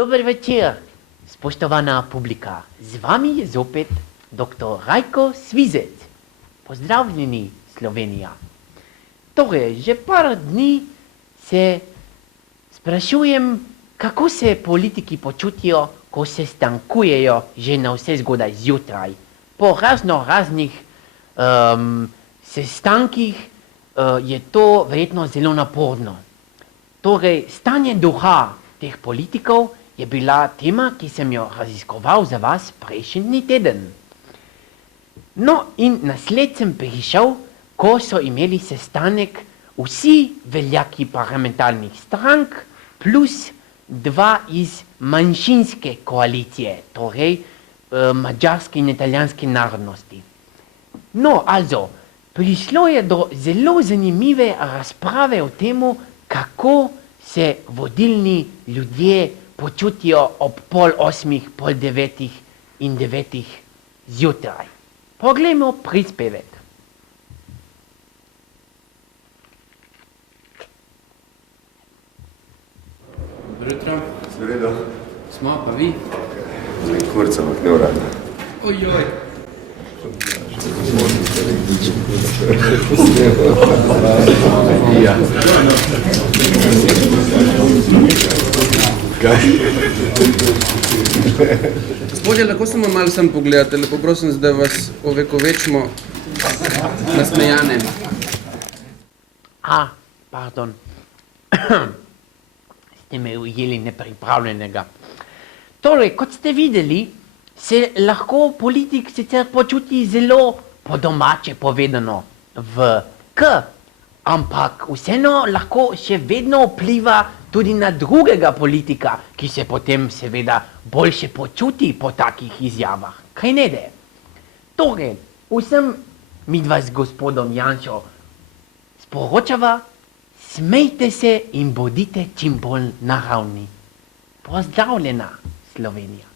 Dober večer, spoštovana publika. Z vami je zopet dr. Rajko Svizec. Pozdravljeni, Slovenija. Torej, že par dni se sprašujem, kako se politiki počutijo, ko se stankujejo že na vse zgodaj zjutraj. Po raznih sestankih je to verjetno zelo naporno. Torej, stanje duha teh politikov je bila tema, ki sem jo raziskoval za vas prejšnji teden. No, in nasled sem prišel, ko so imeli sestanek vsi veljaki parlamentarnih strank plus dva iz manjšinske koalicije, torej mađarske in italijanske narodnosti. No, also, prišlo je do zelo zanimive razprave o temu, kako se vodilni ljudje počutijo ob 7:30, 8:30 in 9:00 zjutraj. Poglejmo prispevek. Dobro jutro. Seveda. Smo pa vi? Kurc, ampak ne uradno. Ojoj. Ja. Kaj? Gospodje, lahko samo malo sem pogledate, lepo prosim, da vas ovekovečimo nasmejane. Pardon. Ste me ujeli nepripravljenega. Torej, kot ste videli, se lahko politik sicer počuti zelo po domače povedano ampak vseeno lahko še vedno vpliva tudi na drugega politika, ki se potem seveda boljše počuti po takih izjavah. Kaj ne de? Torej, vsem midva z gospodom Janšo sporočava, smejte se in bodite čim bolj naravni. Pozdravljena, Slovenija.